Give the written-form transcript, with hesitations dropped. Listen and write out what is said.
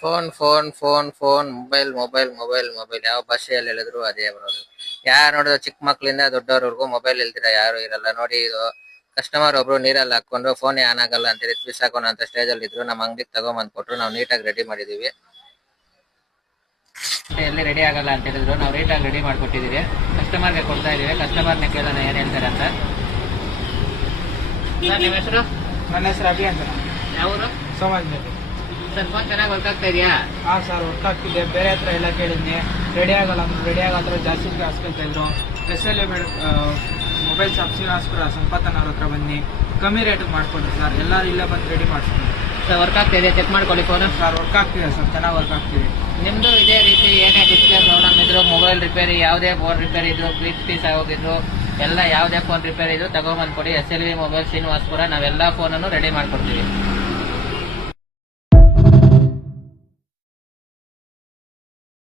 Phone phone phone phone mobile mobile mobile mobile ಯಾವ ಭಾಷೆಯಲ್ಲಿ ಹೇಳಿದ್ರು ಅದೇ ಬರೋದು. ಯಾರು ನೋಡಿದ್ರು ಚಿಕ್ಕ ಮಕ್ಳಿಂದ ದೊಡ್ಡವ್ರವರೆಗೂ ಮೊಬೈಲ್ ಇಲ್ದಿರ ಯಾರು ಇರಲ್ಲ ನೋಡಿ. ಇದು ಕಸ್ಟಮರ್ ಒಬ್ರು ನೀರಲ್ಲಿ ಹಾಕೊಂಡು ಫೋನ್ ಆನ್ ಆಗಲ್ಲ ಅಂತ ಹೇಳಿ ಬಿಸಾಕೋಣ ಅಂತ ಸ್ಟೇಜ್ ಅಲ್ಲಿ ಇದ್ರು. ನಮ್ಮ ಅಂಗಡಿಗೆ ತಗೊಂಬಂದ್ ಕೊಟ್ರು, ನಾವು ನೀಟಾಗಿ ರೆಡಿ ಮಾಡಿದೀವಿ. ಎಲ್ಲಿ ರೆಡಿ ಆಗಲ್ಲ ಅಂತ ಹೇಳಿದ್ರು, ನಾವು ನೀಟಾಗಿ ರೆಡಿ ಮಾಡ್ಕೊಟ್ಟಿದೀವಿ. ಕಸ್ಟಮರ್ಗೆ ಕೊಡ್ತಾ ಇದೀವಿ. ಕಸ್ಟಮರ್ನ ಕೇಳೋಣ ಏನ್ ಹೇಳ್ತಾರೆ ಅಂತ. ಸರ್, ನಿಮ್ಮ ಹೆಸರು? ನನ್ನ ಹೆಸರು ಅಭಿ ಅಂತ. ಯಾವರು? ಸಮಾಜದಲ್ಲಿ. ಸರ್, ಫೋನ್ ಚೆನ್ನಾಗಿ ವರ್ಕ್ ಆಗ್ತಾ ಇದೆಯಾ? ಹಾಂ ಸರ್, ವರ್ಕ್ ಆಗ್ತಿದೆ. ಬೇರೆ ಹತ್ರ ಎಲ್ಲ ಕೇಳಿದ್ನಿ, ರೆಡಿ ಆಗಲ್ಲ ಅಂದ್ರು. ರೆಡಿ ಆಗಲ್ಲ ಜಾಸ್ತಿ ಹಾಸ್ಕೊಳ್ತಾ ಇದ್ರು. ಎಸ್ ಮೊಬೈಲ್ ಶಾಪ್ ಶ್ರೀನಿವಾಸಪುರ ಸಂಪತ್ತನ ಅವ್ರ ಹತ್ರ ಬನ್ನಿ, ಕಮ್ಮಿ ರೇಟಿಗೆ ಮಾಡ್ಕೊಡ್ರಿ ಸರ್. ಎಲ್ಲರೂ ಇಲ್ಲೇ ಬಂದು ರೆಡಿ ಮಾಡ್ಸ್ಕೊಂಡು ಸರ್, ವರ್ಕ್ ಆಗ್ತಾ ಇದೆ, ಚೆಕ್ ಮಾಡ್ಕೊಳ್ಳಿ ಫೋನು. ಸರ್, ವರ್ಕ್ ಆಗ್ತಿದೆ ಸರ್, ಚೆನ್ನಾಗಿ ವರ್ಕ್ ಆಗ್ತಿದೆ. ನಿಮ್ದು ಇದೇ ರೀತಿ ಏನೇ ಡಿಸ್ಪ್ಲೇ ಪ್ರಾಬ್ಲಮ್ ಇದ್ರು, ಮೊಬೈಲ್ ರಿಪೇರಿ, ಯಾವುದೇ ಫೋನ್ ರಿಪೇರಿ ಇದ್ರು, ಪೀಸ್ ಆಗೋಗಿದ್ರು, ಎಲ್ಲ ಯಾವುದೇ ಫೋನ್ ರಿಪೇರಿ ಇದ್ರು ತಗೊಂಬಂದ್ಕೊಡಿ. SLV mobile Srinivaspur. ನಾವೆಲ್ಲ ಫೋನನ್ನು ರೆಡಿ ಮಾಡ್ಕೊಡ್ತೀವಿ.